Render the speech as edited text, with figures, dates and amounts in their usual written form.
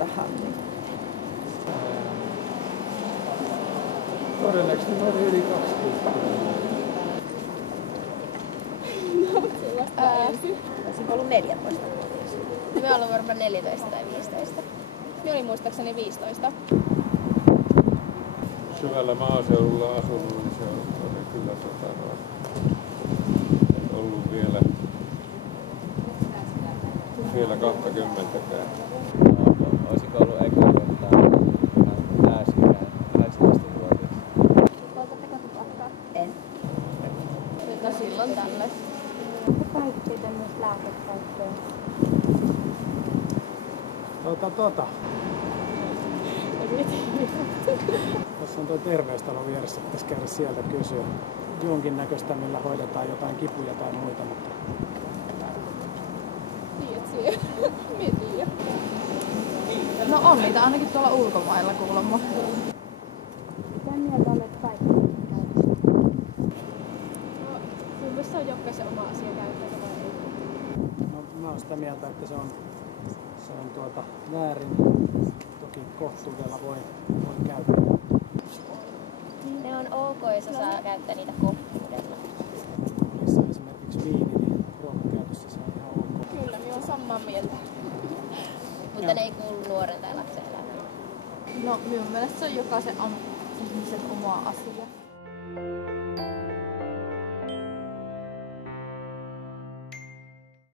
vähän. Niin. Todennäköisesti ne oli yli 20. Olisiko ollut 14? Me ollaan varmaan 14 tai 15. Me oli muistaakseni 15. Syvällä maaseudulla asunut, niin se oli kyllä ollut vielä 20-kään. Olisiko ollut eka kertaa pääsikään 18-vuotias? Poltatteko tupakkaa? En. No silloin tälle. Kaikki tämmöistä lääkekäyttöä. Tässä on tuo terveystalo vieressä, pitäisi käydä sieltä kysyä jonkin näköistä, millä hoidetaan jotain kipuja tai muita, mutta... Tiedät siihen. Mie tiedä. No on niitä ainakin tuolla ulkomailla kuulemma. Mitä mieltä olet kaikkein käytöstä? No, mun mielestä se on jokaisen oma asia käyttää vai ei. No, mä oon sitä mieltä, että se on väärin. Toki kohtuudella voi käyttää. Ne on ok, jos saa käyttää niitä kohtuudella. Missä esimerkiksi viini, niin ruokakäytössä se on ihan ok. Kyllä, minä olen samaa mieltä. Mutta ne ei kuulu nuoren tai lapsen elämään. No minun mielestä se on jokaisen ihmisen oma asia.